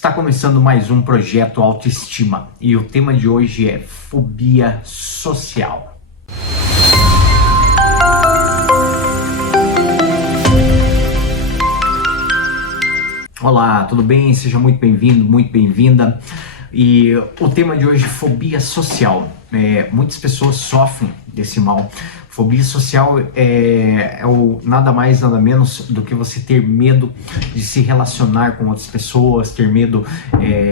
Está começando mais um projeto Autoestima e o tema de hoje é fobia social. Olá, tudo bem? Seja muito bem-vindo, muito bem-vinda. E o tema de hoje é fobia social. Muitas pessoas sofrem desse mal. Fobia social é nada mais, nada menos do que você ter medo de se relacionar com outras pessoas, ter medo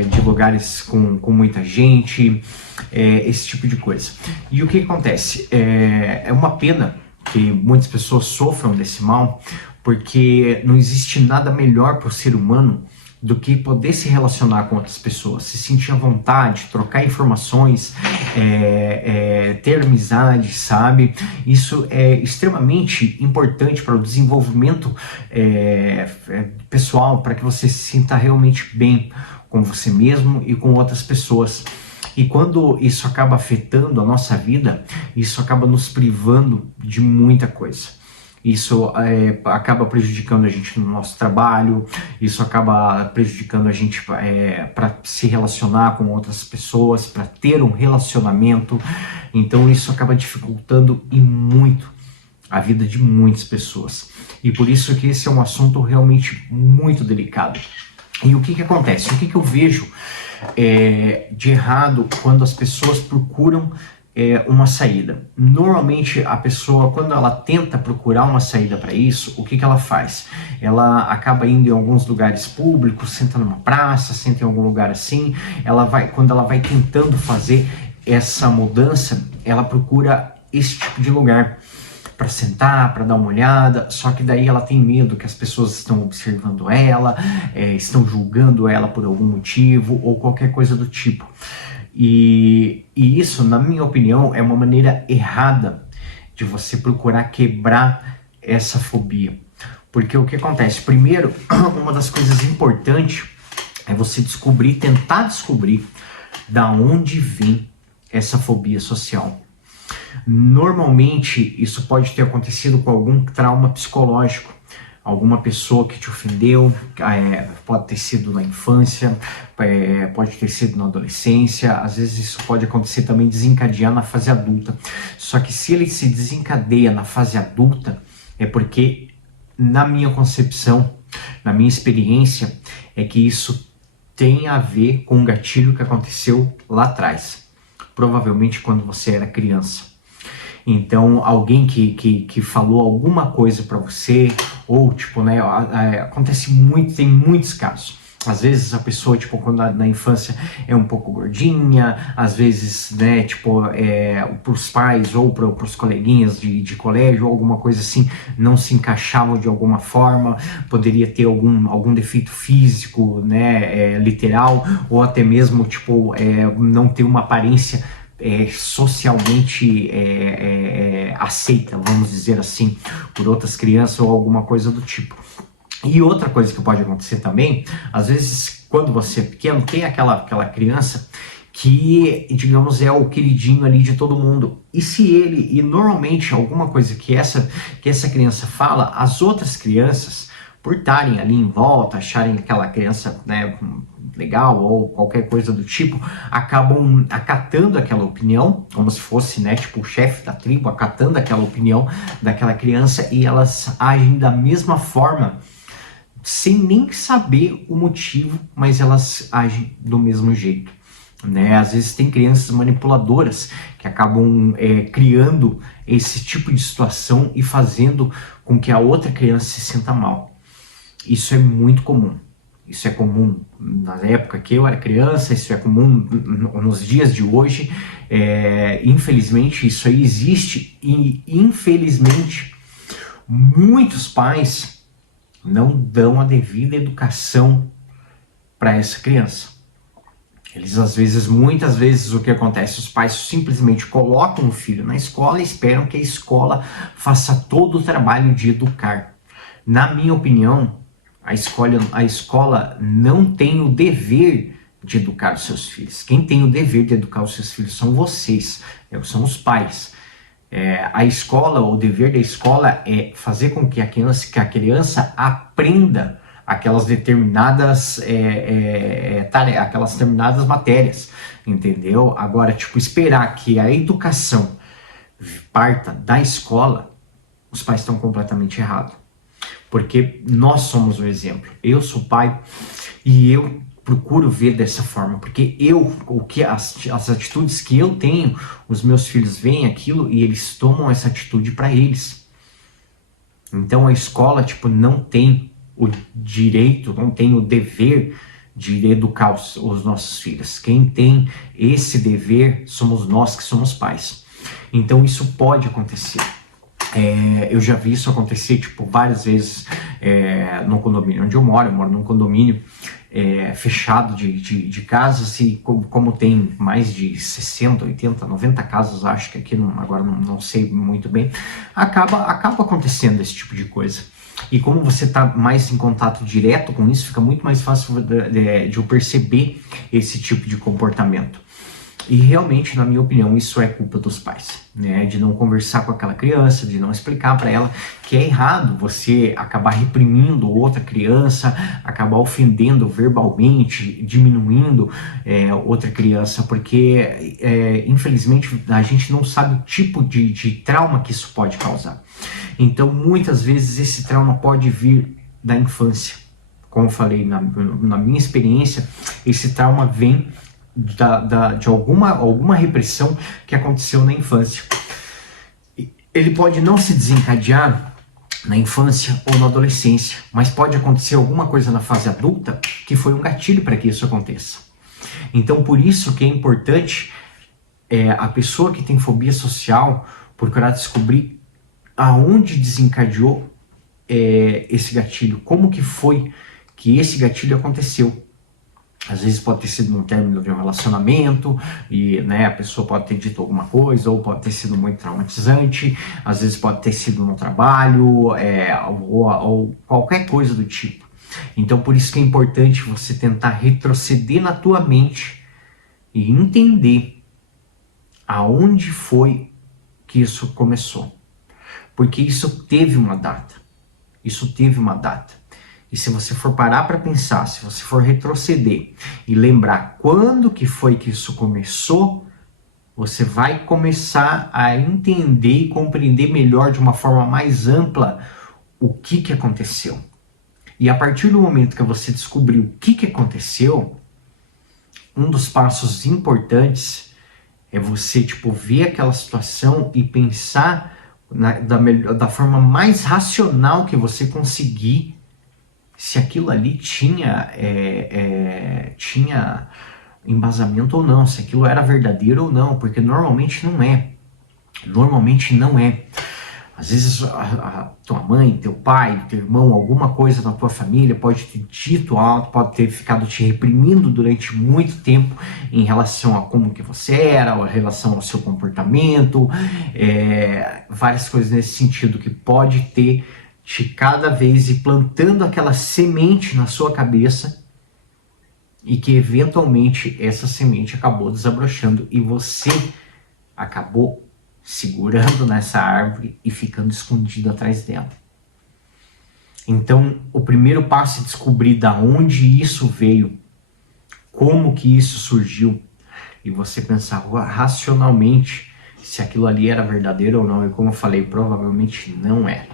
de lugares com muita gente, esse tipo de coisa. E o que acontece? É uma pena que muitas pessoas sofram desse mal, porque não existe nada melhor para o ser humano do que poder se relacionar com outras pessoas, se sentir à vontade, trocar informações, ter amizade, sabe? Isso é extremamente importante para o desenvolvimento pessoal, para que você se sinta realmente bem com você mesmo e com outras pessoas. E quando isso acaba afetando a nossa vida, isso acaba nos privando de muita coisa. Isso acaba prejudicando a gente no nosso trabalho, isso acaba prejudicando a gente para se relacionar com outras pessoas, para ter um relacionamento. Então isso acaba dificultando e muito a vida de muitas pessoas. E por isso que esse é um assunto realmente muito delicado. E o que acontece? O que eu vejo de errado quando as pessoas procuram uma saída? Normalmente a pessoa, quando ela tenta procurar uma saída para isso, o que ela faz? Ela acaba indo em alguns lugares públicos, senta numa praça, senta em algum lugar assim. Quando ela vai tentando fazer essa mudança, ela procura esse tipo de lugar para sentar, para dar uma olhada, só que daí ela tem medo que as pessoas estão observando ela, estão julgando ela por algum motivo ou qualquer coisa do tipo. E isso, na minha opinião, é uma maneira errada de você procurar quebrar essa fobia. Porque o que acontece? Primeiro, uma das coisas importantes é você tentar descobrir da onde vem essa fobia social. Normalmente, isso pode ter acontecido com algum trauma psicológico. Alguma pessoa que te ofendeu, pode ter sido na infância, pode ter sido na adolescência, às vezes isso pode acontecer também desencadear na fase adulta. Só que se ele se desencadeia na fase adulta, é porque, na minha concepção, na minha experiência, é que isso tem a ver com um gatilho que aconteceu lá atrás, provavelmente quando você era criança. Então, alguém que falou alguma coisa para você, ou tipo, né, acontece muito, tem muitos casos. Às vezes a pessoa, tipo, quando na infância é um pouco gordinha, às vezes, né, tipo, pros pais ou pros coleguinhas de colégio, ou alguma coisa assim, não se encaixavam de alguma forma, poderia ter algum defeito físico, né, literal, ou até mesmo, tipo, não ter uma aparência socialmente aceita, vamos dizer assim, por outras crianças ou alguma coisa do tipo. E outra coisa que pode acontecer também, às vezes quando você é pequeno, tem aquela criança que, digamos, é o queridinho ali de todo mundo. E normalmente alguma coisa que essa criança fala, as outras crianças, por estarem ali em volta, acharem aquela criança, né, legal ou qualquer coisa do tipo, acabam acatando aquela opinião, como se fosse, né, tipo o chefe da tribo, acatando aquela opinião daquela criança, e elas agem da mesma forma, sem nem saber o motivo, mas elas agem do mesmo jeito, né? Às vezes tem crianças manipuladoras que acabam criando esse tipo de situação e fazendo com que a outra criança se sinta mal. Isso é muito comum. Isso é comum na época que eu era criança, isso é comum nos dias de hoje. Infelizmente, isso aí existe e, infelizmente, muitos pais não dão a devida educação para essa criança. Muitas vezes, o que acontece? Os pais simplesmente colocam o filho na escola e esperam que a escola faça todo o trabalho de educar. Na minha opinião, a escola não tem o dever de educar os seus filhos. Quem tem o dever de educar os seus filhos são vocês, são os pais. A escola, o dever da escola é fazer com que a criança aprenda aquelas determinadas aquelas determinadas matérias, entendeu? Agora, tipo, esperar que a educação parta da escola, os pais estão completamente errados. Porque nós somos o exemplo. Eu sou pai e eu procuro ver dessa forma, porque as atitudes que eu tenho, os meus filhos veem aquilo e eles tomam essa atitude para eles. Então a escola, tipo, não tem o direito, não tem o dever de educar os nossos filhos. Quem tem esse dever somos nós que somos pais. Então isso pode acontecer. Eu já vi isso acontecer, tipo, várias vezes no condomínio onde eu moro num condomínio fechado de casas, e como tem mais de 60, 80, 90 casas, acho que aqui, agora não sei muito bem, acaba acontecendo esse tipo de coisa. E como você está mais em contato direto com isso, fica muito mais fácil de eu perceber esse tipo de comportamento. E realmente, na minha opinião, isso é culpa dos pais, né? De não conversar com aquela criança, de não explicar para ela que é errado você acabar reprimindo outra criança, acabar ofendendo verbalmente, diminuindo outra criança, porque infelizmente a gente não sabe o tipo de trauma que isso pode causar. Então, muitas vezes esse trauma pode vir da infância. Como eu falei, na minha experiência, esse trauma vem de alguma repressão que aconteceu na infância. Ele pode não se desencadear na infância ou na adolescência, mas pode acontecer alguma coisa na fase adulta que foi um gatilho para que isso aconteça. Então, por isso que é importante a pessoa que tem fobia social procurar descobrir aonde desencadeou esse gatilho, como que foi que esse gatilho aconteceu. Às vezes pode ter sido no término de um relacionamento e, né, a pessoa pode ter dito alguma coisa, ou pode ter sido muito traumatizante, às vezes pode ter sido no trabalho, ou qualquer coisa do tipo. Então, por isso que é importante você tentar retroceder na tua mente e entender aonde foi que isso começou. Porque isso teve uma data. Isso teve uma data. E se você for parar para pensar, se você for retroceder e lembrar quando que foi que isso começou, você vai começar a entender e compreender melhor, de uma forma mais ampla, o que aconteceu. E a partir do momento que você descobriu o que aconteceu, um dos passos importantes é você, tipo, ver aquela situação e pensar da forma mais racional que você conseguir, se aquilo ali tinha embasamento ou não, se aquilo era verdadeiro ou não, porque normalmente não é. Normalmente não é. Às vezes a tua mãe, teu pai, teu irmão, alguma coisa da tua família pode ter dito alto, pode ter ficado te reprimindo durante muito tempo em relação a como que você era, ou em relação ao seu comportamento, várias coisas nesse sentido que pode ter de cada vez ir plantando aquela semente na sua cabeça, e que eventualmente essa semente acabou desabrochando e você acabou segurando nessa árvore e ficando escondido atrás dela. Então, o primeiro passo é descobrir da onde isso veio, como que isso surgiu, e você pensar racionalmente se aquilo ali era verdadeiro ou não. E como eu falei, provavelmente não é.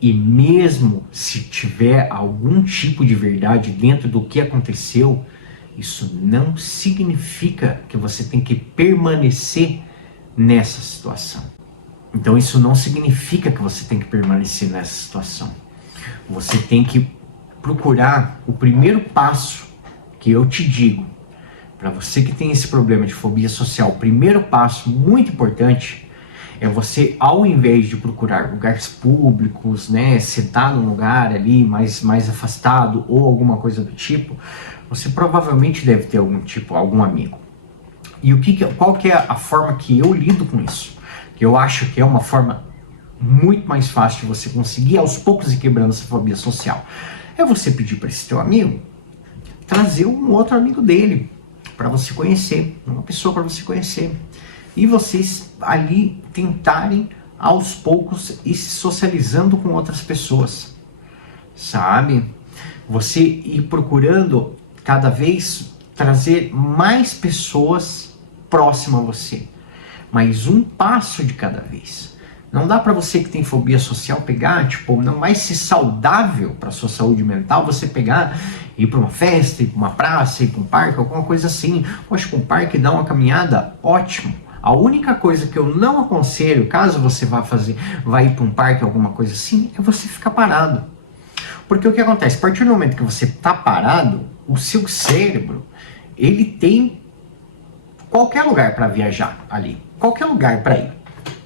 E mesmo se tiver algum tipo de verdade dentro do que aconteceu, isso não significa que você tem que permanecer nessa situação. Então isso não significa que você tem que permanecer nessa situação. Você tem que procurar o primeiro passo que eu te digo. Para você que tem esse problema de fobia social, o primeiro passo muito importante é você, ao invés de procurar lugares públicos, né, sentar num lugar ali mais afastado ou alguma coisa do tipo, você provavelmente deve ter algum amigo. E qual que é a forma que eu lido com isso? Que eu acho que é uma forma muito mais fácil de você conseguir aos poucos ir quebrando essa fobia social. É você pedir para esse teu amigo trazer um outro amigo dele para você conhecer, uma pessoa para você conhecer. E vocês ali tentarem aos poucos ir se socializando com outras pessoas, sabe? Você ir procurando cada vez trazer mais pessoas próximas a você, mas um passo de cada vez. Não dá para você que tem fobia social pegar, tipo, não vai ser saudável para sua saúde mental você pegar, ir para uma festa, ir para uma praça, ir para um parque, alguma coisa assim. Poxa, para um parque, dar uma caminhada, ótimo. A única coisa que eu não aconselho, caso você vai ir para um parque, alguma coisa assim, é você ficar parado. Porque o que acontece? A partir do momento que você está parado, o seu cérebro, ele tem qualquer lugar para viajar ali, qualquer lugar para ir,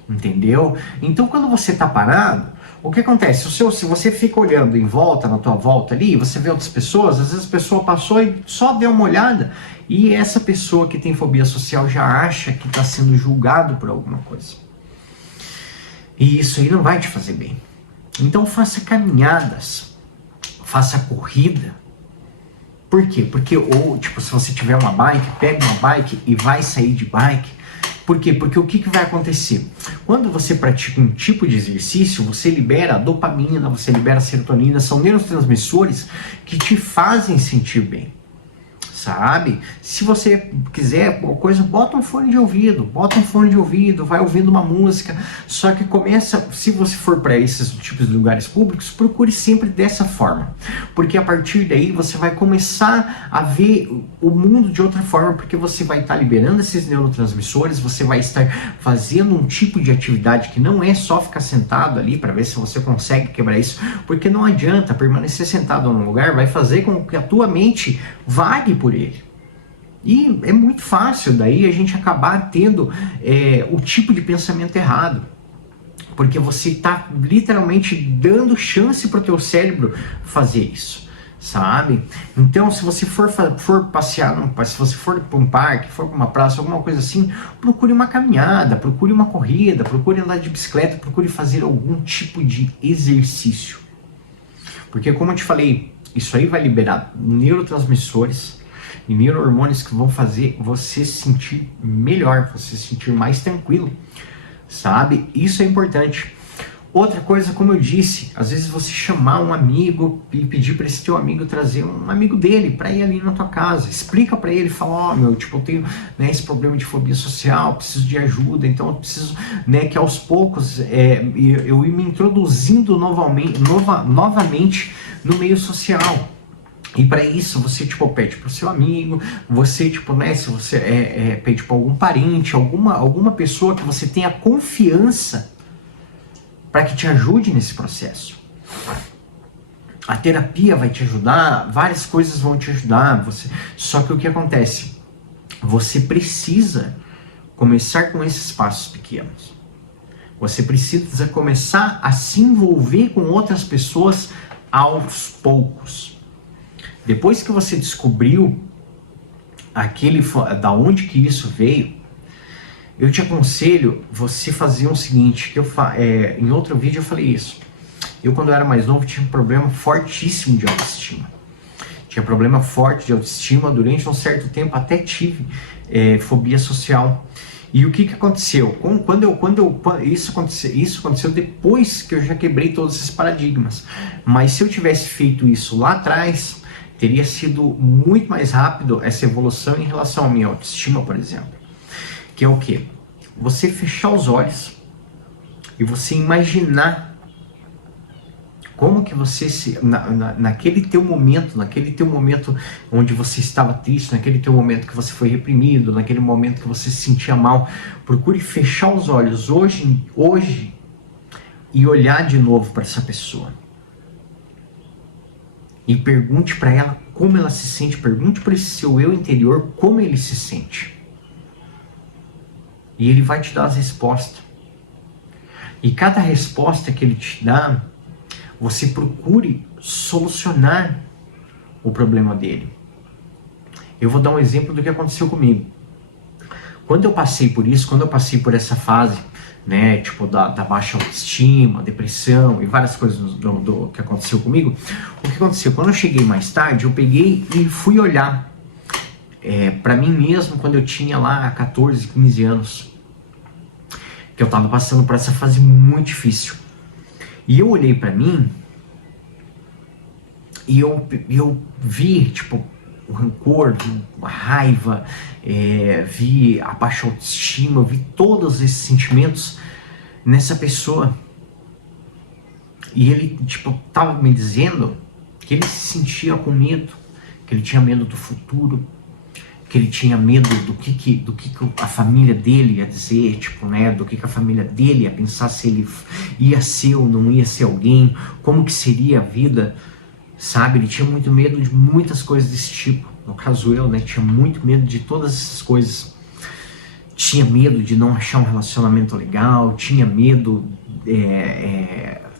entendeu? Então quando você está parado, o que acontece? Se você fica olhando em volta, na tua volta ali, você vê outras pessoas, às vezes a pessoa passou e só deu uma olhada, e essa pessoa que tem fobia social já acha que está sendo julgado por alguma coisa. E isso aí não vai te fazer bem. Então faça caminhadas, faça corrida. Por quê? Porque, ou, tipo, se você tiver uma bike, pega uma bike e vai sair de bike. Por quê? Porque o que vai acontecer? Quando você pratica um tipo de exercício, você libera dopamina, você libera serotonina, são neurotransmissores que te fazem sentir bem. Sabe? Se você quiser coisa, bota um fone de ouvido, vai ouvindo uma música, só que começa, se você for para esses tipos de lugares públicos, procure sempre dessa forma, porque a partir daí você vai começar a ver o mundo de outra forma, porque você vai estar liberando esses neurotransmissores, você vai estar fazendo um tipo de atividade que não é só ficar sentado ali para ver se você consegue quebrar isso, porque não adianta permanecer sentado num lugar, vai fazer com que a tua mente vague por ele. E é muito fácil daí a gente acabar tendo o tipo de pensamento errado, porque você está literalmente dando chance para o teu cérebro fazer isso, sabe? Então, se você for passear, se você for para um parque, for para uma praça, alguma coisa assim, procure uma caminhada, procure uma corrida, procure andar de bicicleta, procure fazer algum tipo de exercício, porque como eu te falei, isso aí vai liberar neurotransmissores e neurohormônios que vão fazer você se sentir melhor, você se sentir mais tranquilo, sabe? Isso é importante. Outra coisa, como eu disse, às vezes você chamar um amigo e pedir para esse teu amigo trazer um amigo dele para ir ali na tua casa, explica para ele, fala, ó, meu, tipo, eu tenho, né, esse problema de fobia social, preciso de ajuda, então eu preciso, né, que aos poucos eu ir me introduzindo novamente no meio social. E para isso você, tipo, pede pro seu amigo, você, tipo, né, se você pede para algum parente, alguma pessoa que você tenha confiança para que te ajude nesse processo. A terapia vai te ajudar, várias coisas vão te ajudar, só que o que acontece? Você precisa começar com esses passos pequenos. Você precisa começar a se envolver com outras pessoas aos poucos. Depois que você descobriu da onde que isso veio, eu te aconselho você fazer o seguinte, em outro vídeo eu falei isso. Eu, quando eu era mais novo, tinha um problema fortíssimo de autoestima. Tinha problema forte de autoestima, durante um certo tempo até tive fobia social. E o que aconteceu? Isso aconteceu depois que eu já quebrei todos esses paradigmas. Mas se eu tivesse feito isso lá atrás, teria sido muito mais rápido essa evolução em relação à minha autoestima, por exemplo. Que é o quê? Você fechar os olhos e você imaginar como que você naquele teu momento onde você estava triste, naquele teu momento que você foi reprimido, naquele momento que você se sentia mal, procure fechar os olhos hoje e olhar de novo para essa pessoa. E pergunte para ela como ela se sente, pergunte para esse seu eu interior como ele se sente. E ele vai te dar as respostas. E cada resposta que ele te dá, você procure solucionar o problema dele. Eu vou dar um exemplo do que aconteceu comigo. Quando eu passei por isso, quando eu passei por essa fase, né, tipo da baixa autoestima, depressão e várias coisas do que aconteceu comigo, o que aconteceu? Quando eu cheguei mais tarde, eu peguei e fui olhar para mim mesmo quando eu tinha lá 14, 15 anos, que eu estava passando por essa fase muito difícil. E eu olhei para mim e eu vi, tipo, o rancor, vi a raiva, vi a baixa autoestima, vi todos esses sentimentos nessa pessoa. E ele, tipo, tava me dizendo que ele se sentia com medo, que ele tinha medo do futuro, que ele tinha medo do que a família dele ia dizer, tipo, né, do que a família dele ia pensar, se ele ia ser ou não ia ser alguém, como que seria a vida, sabe? Ele tinha muito medo de muitas coisas desse tipo. No caso eu, né, tinha muito medo de todas essas coisas. Tinha medo de não achar um relacionamento legal, tinha medo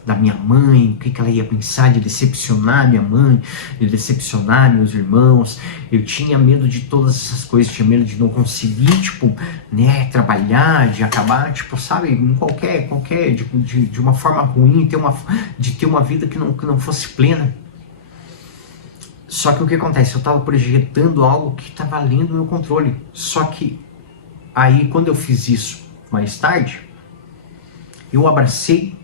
da minha mãe, o que ela ia pensar, de decepcionar minha mãe, de decepcionar meus irmãos. Eu tinha medo de todas essas coisas, tinha medo de não conseguir, tipo, né, trabalhar, de acabar, tipo, sabe, em qualquer de uma forma ruim, de ter uma vida que não fosse plena. Só que o que acontece? Eu estava projetando algo que estava além do meu controle. Só que aí, quando eu fiz isso mais tarde, eu abracei,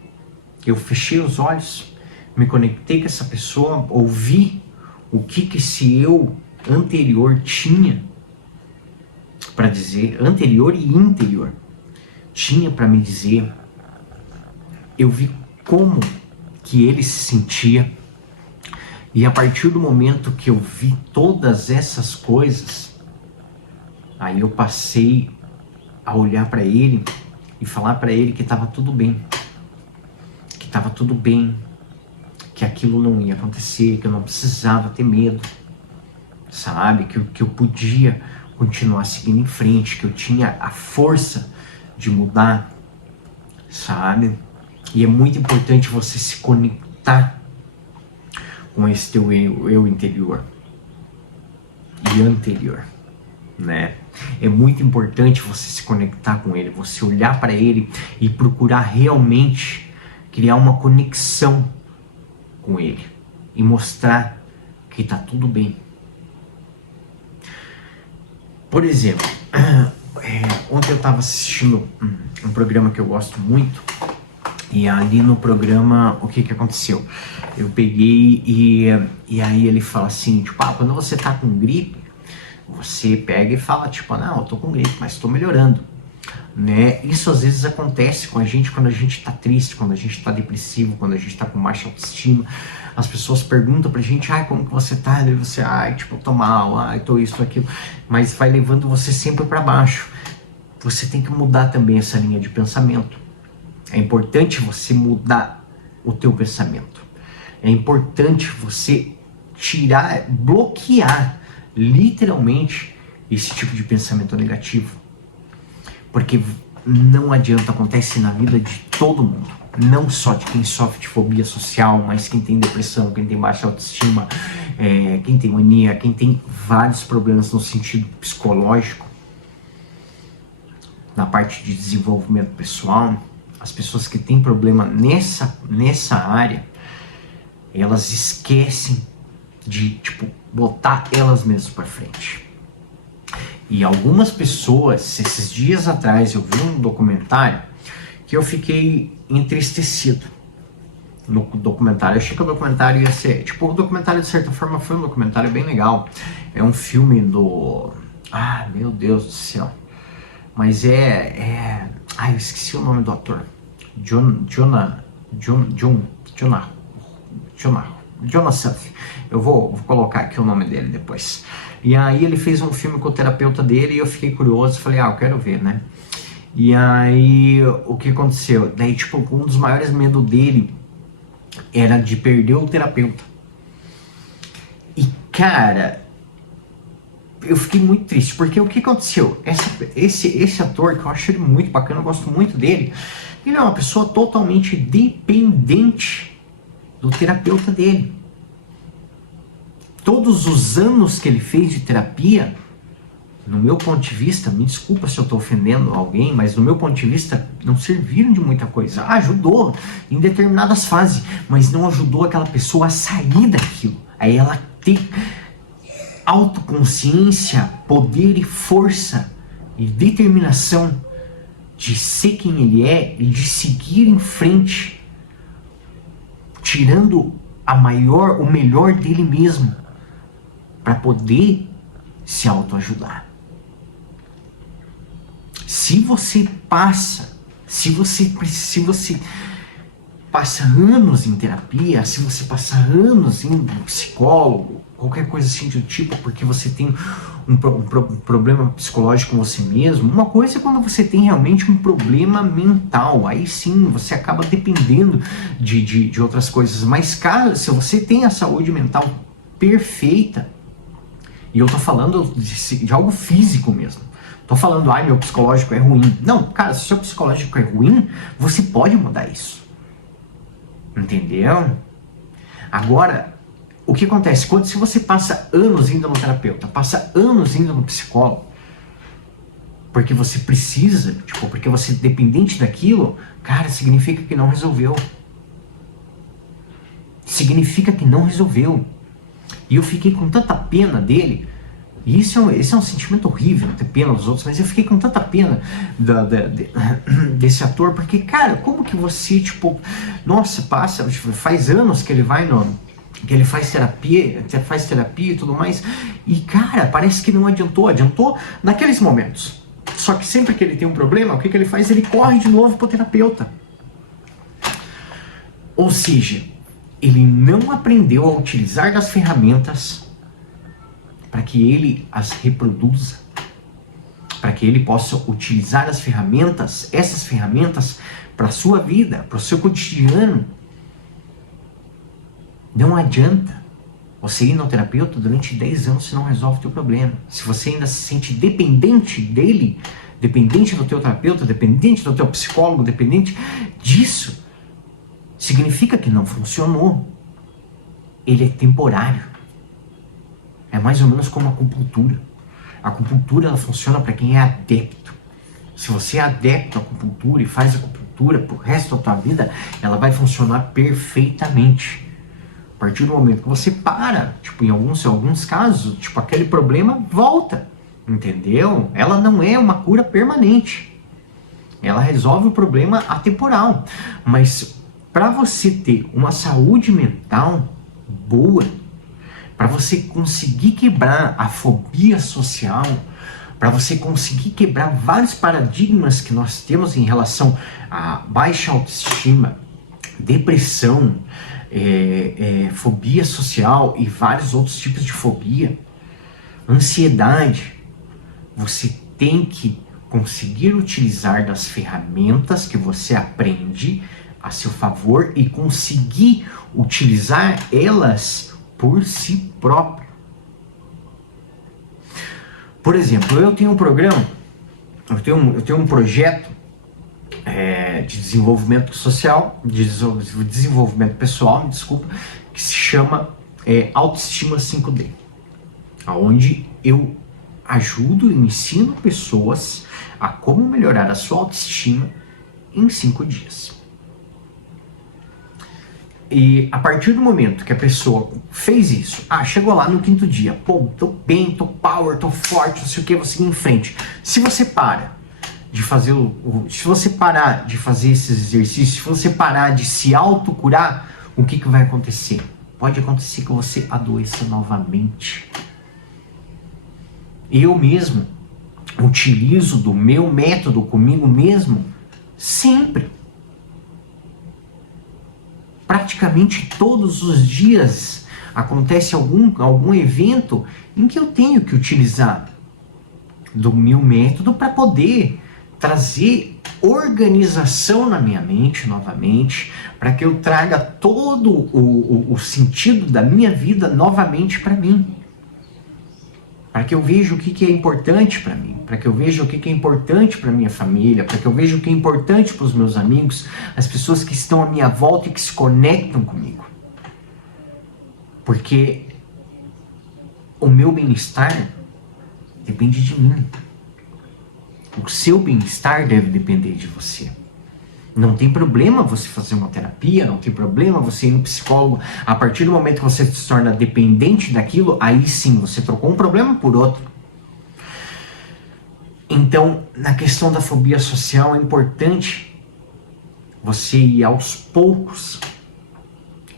eu fechei os olhos, me conectei com essa pessoa, ouvi o que esse eu anterior tinha para dizer, anterior e interior, tinha para me dizer. Eu vi como que ele se sentia, e a partir do momento que eu vi todas essas coisas, aí eu passei a olhar para ele e falar para ele que estava tudo bem, que aquilo não ia acontecer, que eu não precisava ter medo, sabe, que eu podia continuar seguindo em frente, que eu tinha a força de mudar, sabe? E é muito importante você se conectar com esse teu eu interior e anterior, né? É muito importante você se conectar com ele, você olhar para ele e procurar realmente criar uma conexão com ele e mostrar que tá tudo bem. Por exemplo, ontem eu estava assistindo um programa que eu gosto muito, e ali no programa, o que aconteceu? Eu peguei e aí ele fala assim, tipo, quando você tá com gripe, você pega e fala, tipo, não, eu tô com gripe, mas tô melhorando, né? Isso às vezes acontece com a gente quando a gente tá triste, quando a gente tá depressivo, quando a gente tá com baixa autoestima. As pessoas perguntam pra gente, como que você tá? E você, tipo, eu tô mal, tô isso, tô aquilo, mas vai levando você sempre pra baixo. Você tem que mudar também essa linha de pensamento. É importante você mudar o teu pensamento. É importante você bloquear literalmente esse tipo de pensamento negativo. Porque não adianta, acontece na vida de todo mundo. Não só de quem sofre de fobia social, mas quem tem depressão, quem tem baixa autoestima, quem tem mania, quem tem vários problemas no sentido psicológico, na parte de desenvolvimento pessoal. As pessoas que têm problema nessa área, elas esquecem de, tipo, botar elas mesmas para frente. E algumas pessoas, esses dias atrás, eu vi um documentário que eu fiquei entristecido. No documentário, eu achei que o documentário ia ser, tipo, o documentário de certa forma foi um documentário bem legal. É um filme do... meu Deus do céu. Mas eu esqueci o nome do ator. Jonah Suff. Eu vou colocar aqui o nome dele depois. E aí ele fez um filme com o terapeuta dele e eu fiquei curioso, falei, eu quero ver, né? E aí, o que aconteceu? Daí, tipo, um dos maiores medos dele era de perder o terapeuta. E, cara, eu fiquei muito triste, porque o que aconteceu? Esse ator, que eu acho ele muito bacana, eu gosto muito dele, ele é uma pessoa totalmente dependente do terapeuta dele. Todos os anos que ele fez de terapia, no meu ponto de vista, me desculpa se eu estou ofendendo alguém, mas no meu ponto de vista, não serviram de muita coisa. Ajudou em determinadas fases, mas não ajudou aquela pessoa a sair daquilo. Aí ela tem autoconsciência, poder e força e determinação de ser quem ele é e de seguir em frente, tirando o melhor dele mesmo, para poder se autoajudar. Se você passa anos em terapia, se você passa anos em psicólogo, qualquer coisa assim do tipo, porque você tem um problema psicológico com você mesmo, uma coisa é quando você tem realmente um problema mental, aí sim você acaba dependendo de outras coisas, mas cara, se você tem a saúde mental perfeita, e eu tô falando de algo físico mesmo, tô falando, meu psicológico é ruim. Não, cara, se o seu psicológico é ruim, você pode mudar isso. Entendeu? Agora, o que acontece? Se você passa anos indo no terapeuta, passa anos indo no psicólogo, porque você precisa, porque você é dependente daquilo, cara, significa que não resolveu. Significa que não resolveu. E eu fiquei com tanta pena dele. E isso é um sentimento horrível, ter pena dos outros, mas eu fiquei com tanta pena desse ator, porque, cara, como que você, nossa, faz anos que ele que ele faz terapia e tudo mais, e, cara, parece que não adiantou naqueles momentos. Só que sempre que ele tem um problema, o que ele faz? Ele corre de novo pro terapeuta. Ou seja, ele não aprendeu a utilizar das ferramentas para que ele as reproduza, para que ele possa utilizar essas ferramentas para a sua vida, para o seu cotidiano. Não adianta você ir no terapeuta durante 10 anos se não resolve o teu problema. Se você ainda se sente dependente dele, dependente do teu terapeuta, dependente do teu psicólogo, dependente disso, significa que não funcionou. Ele é temporário. É mais ou menos como a acupuntura. A acupuntura ela funciona para quem é adepto. Se você é adepto à acupuntura e faz acupuntura pro resto da tua vida, ela vai funcionar perfeitamente. A partir do momento que você para, em alguns casos, aquele problema volta, entendeu? Ela não é uma cura permanente. Ela resolve o problema atemporal. Mas para você ter uma saúde mental boa, para você conseguir quebrar a fobia social, para você conseguir quebrar vários paradigmas que nós temos em relação a baixa autoestima, depressão, fobia social e vários outros tipos de fobia, ansiedade, você tem que conseguir utilizar das ferramentas que você aprende a seu favor e conseguir utilizar elas por si próprio. Por exemplo, eu tenho um programa, eu tenho um projeto de desenvolvimento social, de desenvolvimento pessoal, que se chama Autoestima 5D, onde eu ajudo e ensino pessoas a como melhorar a sua autoestima em 5 dias. E a partir do momento que a pessoa fez isso, chegou lá no 5º dia, tô bem, tô power, tô forte, não sei o que, vou seguir em frente. Se você para de fazer se você parar de fazer esses exercícios, se você parar de se autocurar, o que vai acontecer? Pode acontecer que você adoeça novamente. Eu mesmo utilizo do meu método comigo mesmo sempre. Praticamente todos os dias acontece algum evento em que eu tenho que utilizar do meu método para poder trazer organização na minha mente novamente, para que eu traga todo o sentido da minha vida novamente para mim. Para que eu veja o que é importante para mim, para que eu veja o que é importante para minha família, para que eu veja o que é importante para os meus amigos, as pessoas que estão à minha volta e que se conectam comigo. Porque o meu bem-estar depende de mim. O seu bem-estar deve depender de você. Não tem problema você fazer uma terapia, não tem problema você ir no psicólogo. A partir do momento que você se torna dependente daquilo, aí sim, você trocou um problema por outro. Então, na questão da fobia social, é importante você ir aos poucos,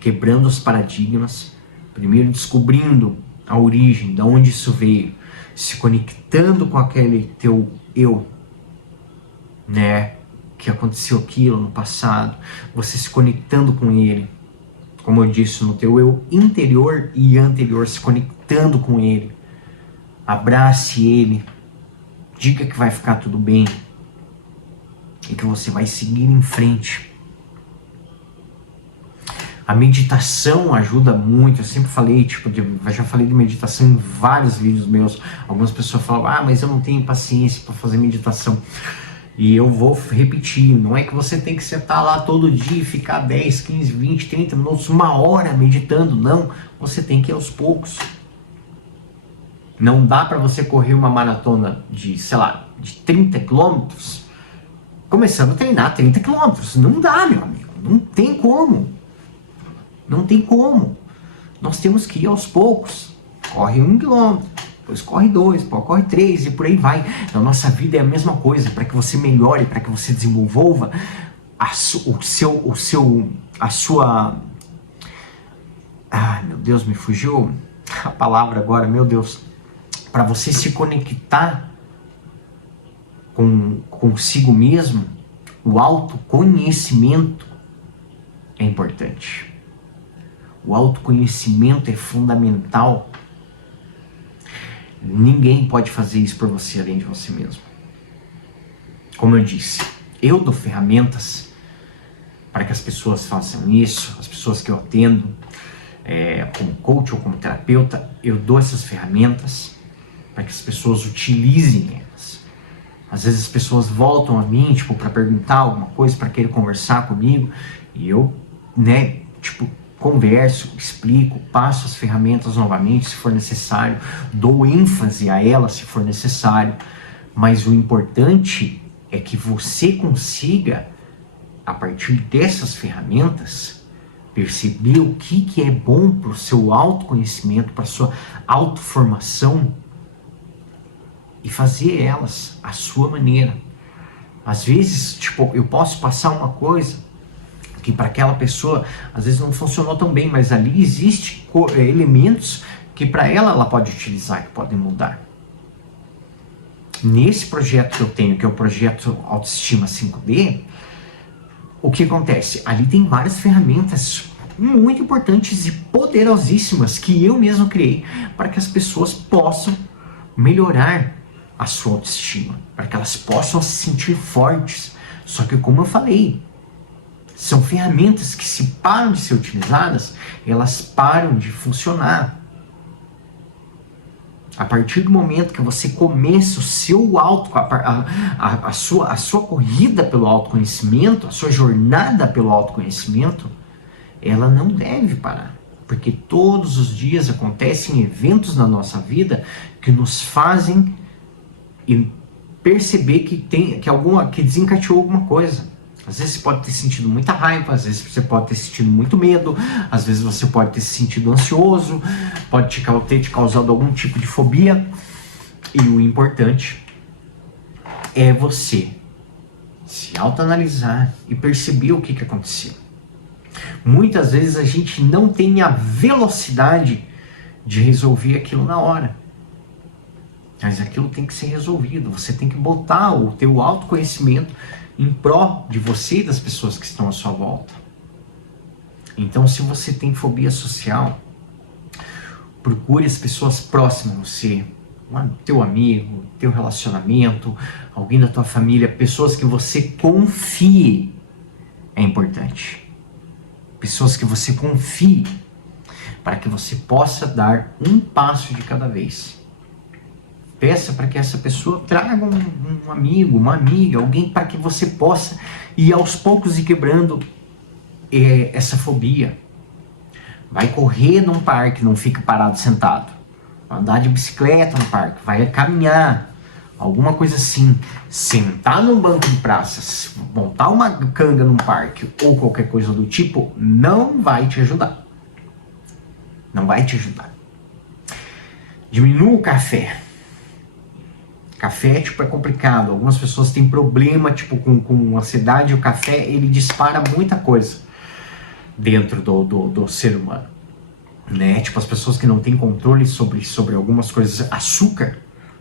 quebrando os paradigmas, primeiro descobrindo a origem, de onde isso veio, se conectando com aquele teu eu, né, que aconteceu aquilo no passado, você se conectando com ele, como eu disse, no teu eu interior e anterior, se conectando com ele, abrace ele, diga que vai ficar tudo bem e que você vai seguir em frente. A meditação ajuda muito, eu sempre falei, já falei de meditação em vários vídeos meus. Algumas pessoas falam, mas eu não tenho paciência para fazer meditação. E eu vou repetir, não é que você tem que sentar lá todo dia e ficar 10, 15, 20, 30 minutos, 1 hora meditando, não. Você tem que ir aos poucos. Não dá para você correr uma maratona de, sei lá, de 30 quilômetros, começando a treinar 30 quilômetros. Não dá, meu amigo, não tem como. Não tem como. Nós temos que ir aos poucos. Corre 1 quilômetro, depois corre 2, depois corre 3 e por aí vai. Na nossa vida é a mesma coisa. Para que você melhore, para que você desenvolva a sua... Meu Deus, me fugiu a palavra agora, meu Deus. Para você se conectar consigo mesmo, o autoconhecimento é importante. O autoconhecimento é fundamental. Ninguém pode fazer isso por você além de você mesmo. Como eu disse, eu dou ferramentas para que as pessoas façam isso, as pessoas que eu atendo, como coach ou como terapeuta, eu dou essas ferramentas para que as pessoas utilizem elas. Às vezes as pessoas voltam a mim, para perguntar alguma coisa, para querer conversar comigo, e eu, converso, explico, passo as ferramentas novamente se for necessário, dou ênfase a elas se for necessário, mas o importante é que você consiga, a partir dessas ferramentas, perceber o que é bom para o seu autoconhecimento, para a sua autoformação e fazer elas à sua maneira. Às vezes, eu posso passar uma coisa que para aquela pessoa às vezes não funcionou tão bem, mas ali existem elementos que para ela pode utilizar, que podem mudar. Nesse projeto que eu tenho, que é o projeto Autoestima 5D, o que acontece? Ali tem várias ferramentas muito importantes e poderosíssimas que eu mesmo criei para que as pessoas possam melhorar a sua autoestima, para que elas possam se sentir fortes. Só que, como eu falei, são ferramentas que, se param de ser utilizadas, elas param de funcionar. A partir do momento que você começa o seu a sua corrida pelo autoconhecimento, a sua jornada pelo autoconhecimento, ela não deve parar. Porque todos os dias acontecem eventos na nossa vida que nos fazem perceber que desencadeou alguma coisa. Às vezes você pode ter sentido muita raiva, às vezes você pode ter sentido muito medo, às vezes você pode ter se sentido ansioso, pode ter te causado algum tipo de fobia. E o importante é você se autoanalisar e perceber o que aconteceu. Muitas vezes a gente não tem a velocidade de resolver aquilo na hora. Mas aquilo tem que ser resolvido. Você tem que botar o teu autoconhecimento em pró de você e das pessoas que estão à sua volta. Então, se você tem fobia social, procure as pessoas próximas a você, teu amigo, teu relacionamento, alguém da tua família, pessoas que você confie, é importante. Pessoas que você confie, para que você possa dar um passo de cada vez. Peça para que essa pessoa traga um amigo, uma amiga, alguém para que você possa ir aos poucos e quebrando essa fobia. Vai correr num parque, não fica parado sentado. Vai andar de bicicleta no parque, vai caminhar, alguma coisa assim. Sentar num banco de praças, montar uma canga num parque ou qualquer coisa do tipo, não vai te ajudar. Não vai te ajudar. Diminua o café. Café, é complicado. Algumas pessoas têm problema, com ansiedade. O café, ele dispara muita coisa dentro do ser humano. né? Tipo, as pessoas que não têm controle sobre algumas coisas. Açúcar,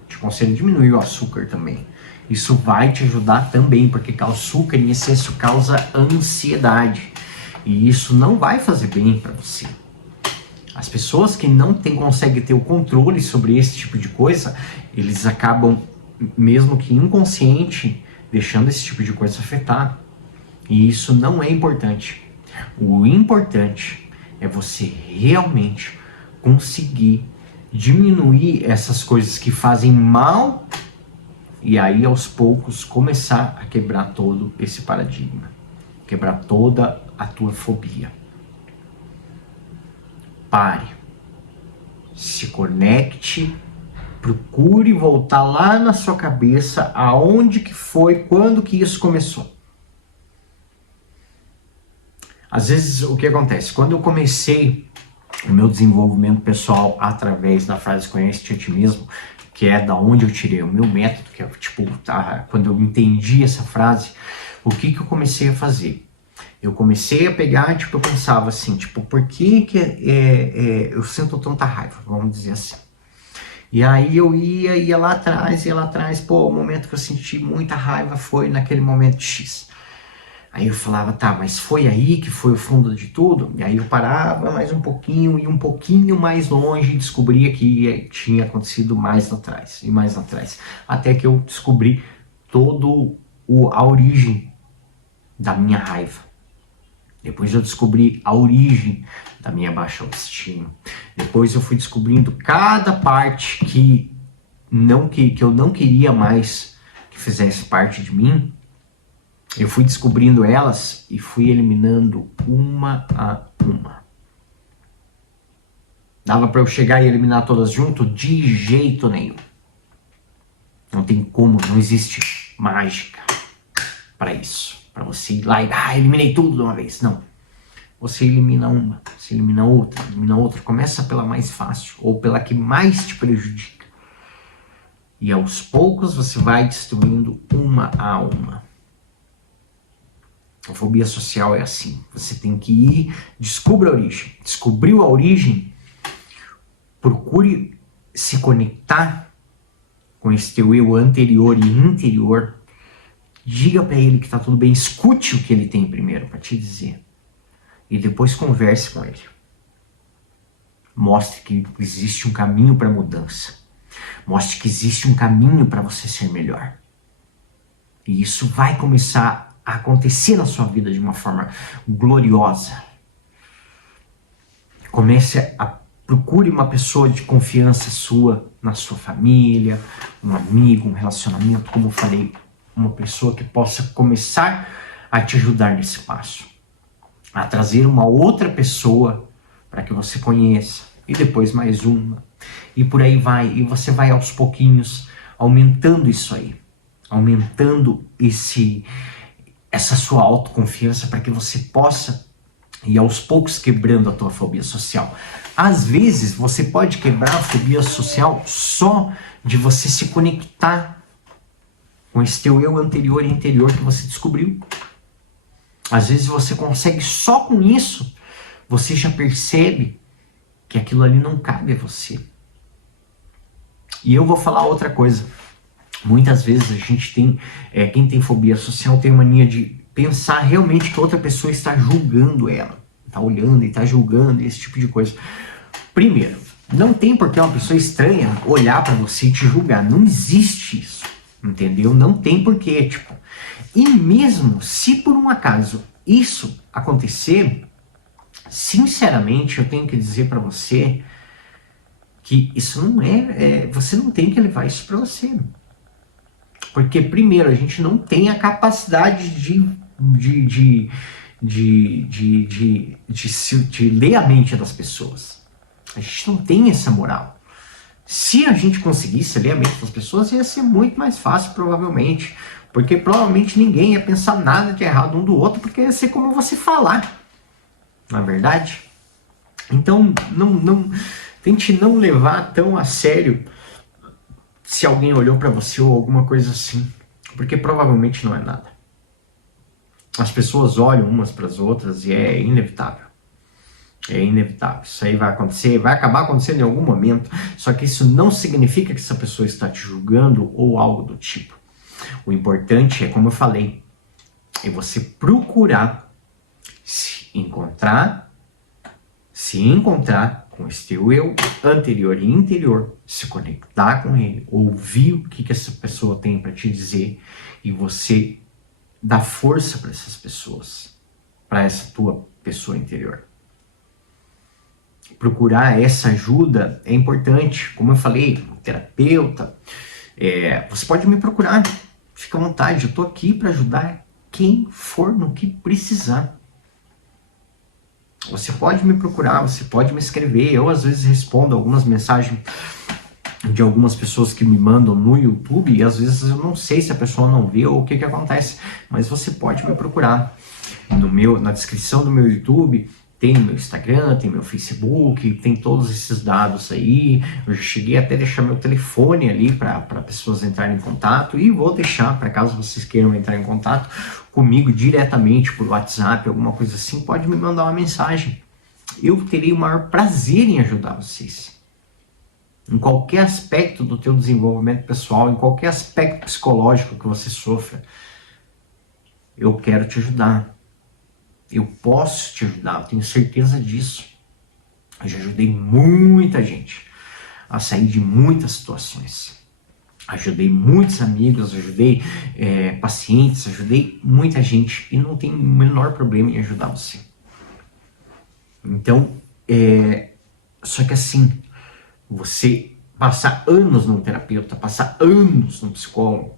te aconselho a diminuir o açúcar também. Isso vai te ajudar também, porque o açúcar em excesso causa ansiedade. E isso não vai fazer bem para você. As pessoas que não conseguem ter o controle sobre esse tipo de coisa, eles acabam, mesmo que inconsciente, deixando esse tipo de coisa afetar. E isso não é importante. O importante é você realmente conseguir diminuir essas coisas que fazem mal e aí aos poucos começar a quebrar todo esse paradigma, quebrar toda a tua fobia. Pare, se conecte, procure voltar lá na sua cabeça aonde que foi, quando que isso começou. Às vezes o que acontece? Quando eu comecei o meu desenvolvimento pessoal através da frase Conhece-te a ti mesmo, que é da onde eu tirei o meu método, que é tipo, quando eu entendi essa frase, o que eu comecei a fazer? Eu comecei a pegar, tipo, eu pensava assim, tipo, por que eu sinto tanta raiva, vamos dizer assim. E aí eu ia lá atrás, pô, o momento que eu senti muita raiva foi naquele momento X. Aí eu falava, tá, mas foi aí que foi o fundo de tudo? E aí eu parava mais um pouquinho, e um pouquinho mais longe, e descobria que tinha acontecido mais atrás, e mais atrás. Até que eu descobri a origem da minha raiva. Depois eu descobri a origem da minha baixa autoestima. Depois eu fui descobrindo cada parte que eu não queria mais que fizesse parte de mim. Eu fui descobrindo elas e fui eliminando uma a uma. Dava para eu chegar e eliminar todas junto? De jeito nenhum. Não tem como, não existe mágica para isso. Para você ir lá e eliminei tudo de uma vez. Não. Você elimina uma, você elimina outra. Começa pela mais fácil ou pela que mais te prejudica. E aos poucos você vai destruindo uma a uma. A fobia social é assim. Você tem que ir, descubra a origem. Descobriu a origem, procure se conectar com esse teu eu anterior e interior. Diga para ele que tá tudo bem. Escute o que ele tem primeiro para te dizer. E depois converse com ele. Mostre que existe um caminho para mudança. Mostre que existe um caminho para você ser melhor. E isso vai começar a acontecer na sua vida de uma forma gloriosa. Procure uma pessoa de confiança sua, na sua família, um amigo, um relacionamento, como eu falei, uma pessoa que possa começar a te ajudar nesse passo. A trazer uma outra pessoa para que você conheça, e depois mais uma, e por aí vai, e você vai aos pouquinhos aumentando isso aí, aumentando essa sua autoconfiança para que você possa ir aos poucos quebrando a tua fobia social. Às vezes você pode quebrar a fobia social só de você se conectar com esse teu eu anterior e interior que você descobriu. Às vezes você consegue só com isso, você já percebe que aquilo ali não cabe a você. E eu vou falar outra coisa. Muitas vezes a gente tem, quem tem fobia social tem mania de pensar realmente que outra pessoa está julgando ela. Está olhando e está julgando, esse tipo de coisa. Primeiro, não tem por que uma pessoa estranha olhar para você e te julgar. Não existe isso, entendeu? Não tem porquê, tipo. E mesmo se por um acaso isso acontecer, sinceramente eu tenho que dizer para você que isso não você não tem que levar isso para você. Porque primeiro, a gente não tem a capacidade de ler a mente das pessoas. A gente não tem essa moral. Se a gente conseguisse ler a mente das pessoas, ia ser muito mais fácil, provavelmente. Porque provavelmente ninguém ia pensar nada de errado um do outro, porque ia ser como você falar. Não é verdade? Então, tente não levar tão a sério se alguém olhou para você ou alguma coisa assim. Porque provavelmente não é nada. As pessoas olham umas para as outras e é inevitável. É inevitável. Isso aí vai acontecer, vai acabar acontecendo em algum momento. Só que isso não significa que essa pessoa está te julgando ou algo do tipo. O importante é, como eu falei, é você procurar se encontrar com esse teu eu anterior e interior, se conectar com ele, ouvir o que essa pessoa tem para te dizer e você dar força para essas pessoas, para essa tua pessoa interior. Procurar essa ajuda é importante. Como eu falei, um terapeuta, você pode me procurar, fica à vontade, eu estou aqui para ajudar quem for no que precisar. Você pode me procurar, você pode me escrever, eu às vezes respondo algumas mensagens de algumas pessoas que me mandam no YouTube e às vezes eu não sei se a pessoa não vê ou o que acontece, mas você pode me procurar. Na descrição do meu YouTube tem meu Instagram, tem meu Facebook, tem todos esses dados aí. Eu já cheguei até a deixar meu telefone ali para pessoas entrarem em contato e vou deixar para caso vocês queiram entrar em contato comigo diretamente por WhatsApp, alguma coisa assim, pode me mandar uma mensagem. Eu terei o maior prazer em ajudar vocês. Em qualquer aspecto do teu desenvolvimento pessoal, em qualquer aspecto psicológico que você sofra, eu quero te ajudar. Eu posso te ajudar, eu tenho certeza disso. Eu já ajudei muita gente a sair de muitas situações. Ajudei muitos amigos, ajudei pacientes, ajudei muita gente e não tem o menor problema em ajudar você. Então, só que assim, você passar anos num terapeuta, passar anos num psicólogo,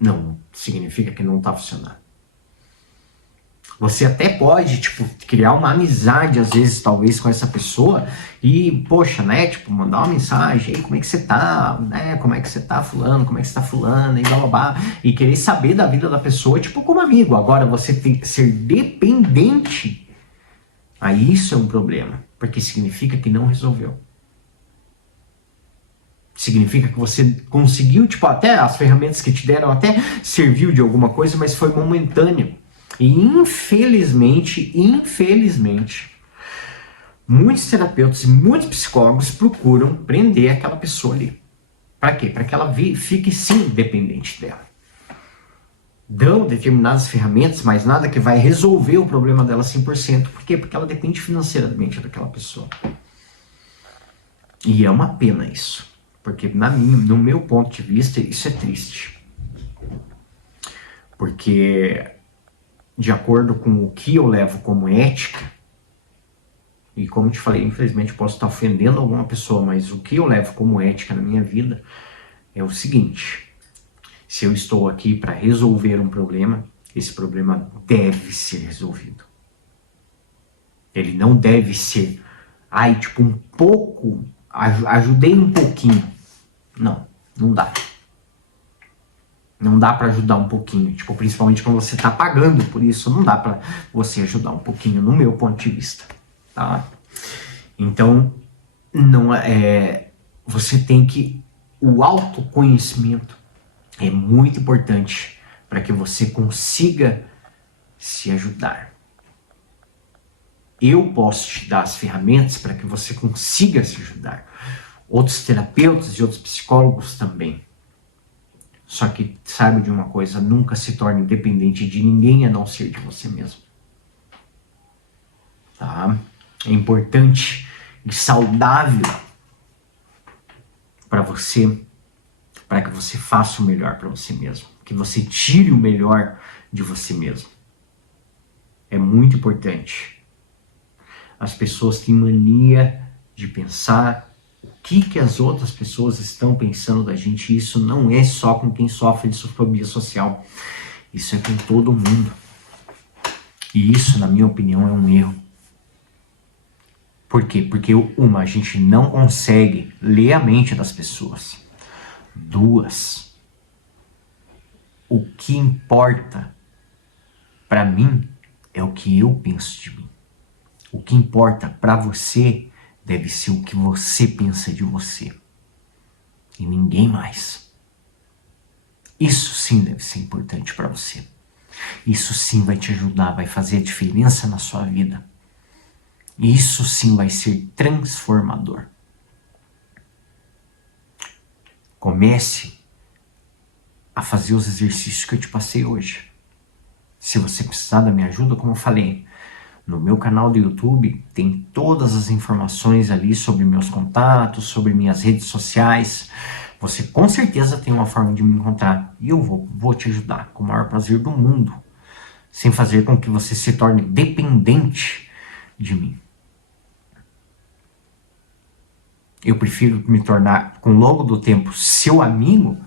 não significa que não está funcionando. Você até pode, tipo, criar uma amizade, às vezes, talvez, com essa pessoa e, poxa, né, tipo, mandar uma mensagem, ei, como é que você tá, né, como é que você tá, fulano, como é que você tá, fulana, e blá, blá, blá, e querer saber da vida da pessoa, tipo, como amigo. Agora, você tem que ser dependente, aí isso é um problema, porque significa que não resolveu. Significa que você conseguiu, tipo, até as ferramentas que te deram até serviu de alguma coisa, mas foi momentâneo. E infelizmente, muitos terapeutas e muitos psicólogos procuram prender aquela pessoa ali. Para quê? Para que ela fique sim dependente dela. Dão determinadas ferramentas, mas nada que vai resolver o problema dela 100%. Por quê? Porque ela depende financeiramente daquela pessoa. E é uma pena isso. Porque no meu ponto de vista, isso é triste. Porque de acordo com o que eu levo como ética, e como eu te falei, infelizmente posso estar ofendendo alguma pessoa, mas o que eu levo como ética na minha vida é o seguinte: se eu estou aqui para resolver um problema, esse problema deve ser resolvido. Ele não deve ser, tipo, um pouco, ajudei um pouquinho. Não, não dá. Não dá para ajudar um pouquinho, tipo, principalmente quando você está pagando por isso, não dá para você ajudar um pouquinho, no meu ponto de vista, tá? Então, você tem que, o autoconhecimento é muito importante para que você consiga se ajudar. Eu posso te dar as ferramentas para que você consiga se ajudar. Outros terapeutas e outros psicólogos também. Só que saiba de uma coisa, nunca se torne dependente de ninguém a não ser de você mesmo. Tá? É importante e saudável para você, para que você faça o melhor para você mesmo. Que você tire o melhor de você mesmo. É muito importante. As pessoas têm mania de pensar o que as outras pessoas estão pensando da gente. Isso não é só com quem sofre de fobia social. Isso é com todo mundo. E isso, na minha opinião, é um erro. Por quê? Porque, a gente não consegue ler a mente das pessoas. 2, o que importa para mim é o que eu penso de mim. O que importa para você deve ser o que você pensa de você. E ninguém mais. Isso sim deve ser importante para você. Isso sim vai te ajudar, vai fazer a diferença na sua vida. Isso sim vai ser transformador. Comece a fazer os exercícios que eu te passei hoje. Se você precisar da minha ajuda, como eu falei, no meu canal do YouTube tem todas as informações ali sobre meus contatos, sobre minhas redes sociais. Você com certeza tem uma forma de me encontrar e eu vou te ajudar com o maior prazer do mundo, sem fazer com que você se torne dependente de mim. Eu prefiro me tornar, com o longo do tempo, seu amigo,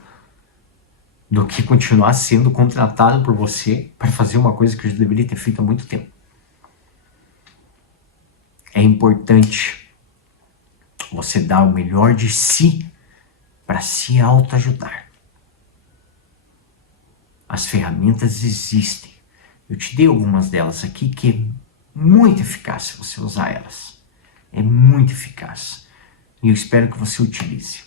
do que continuar sendo contratado por você para fazer uma coisa que eu já deveria ter feito há muito tempo. É importante você dar o melhor de si para se autoajudar. As ferramentas existem. Eu te dei algumas delas aqui que é muito eficaz se você usar elas. É muito eficaz. E eu espero que você utilize.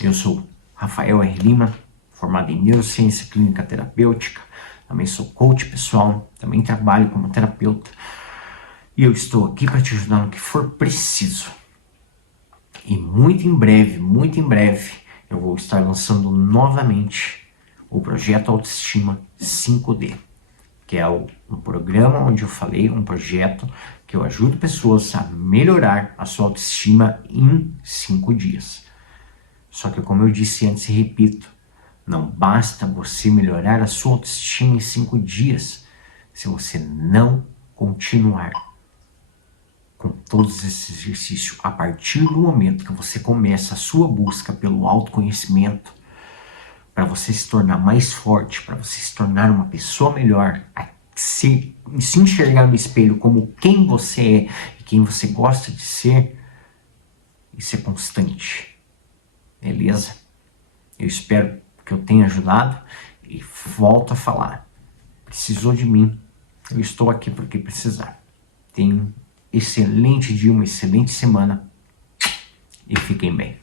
Eu sou Rafael R. Lima, formado em Neurociência Clínica Terapêutica. Também sou coach pessoal, também trabalho como terapeuta. E eu estou aqui para te ajudar no que for preciso. E muito em breve, eu vou estar lançando novamente o Projeto Autoestima 5D, que é um programa onde eu falei, um projeto que eu ajudo pessoas a melhorar a sua autoestima em 5 dias. Só que, como eu disse antes e repito, não basta você melhorar a sua autoestima em 5 dias se você não continuar com todos esses exercícios. A partir do momento que você começa a sua busca pelo autoconhecimento, para você se tornar mais forte, para você se tornar uma pessoa melhor, se enxergar no espelho como quem você é e quem você gosta de ser, isso é constante. Beleza? Eu espero que eu tenha ajudado e volto a falar. Precisou de mim, eu estou aqui porque precisar. Tenha um excelente dia, uma excelente semana e fiquem bem.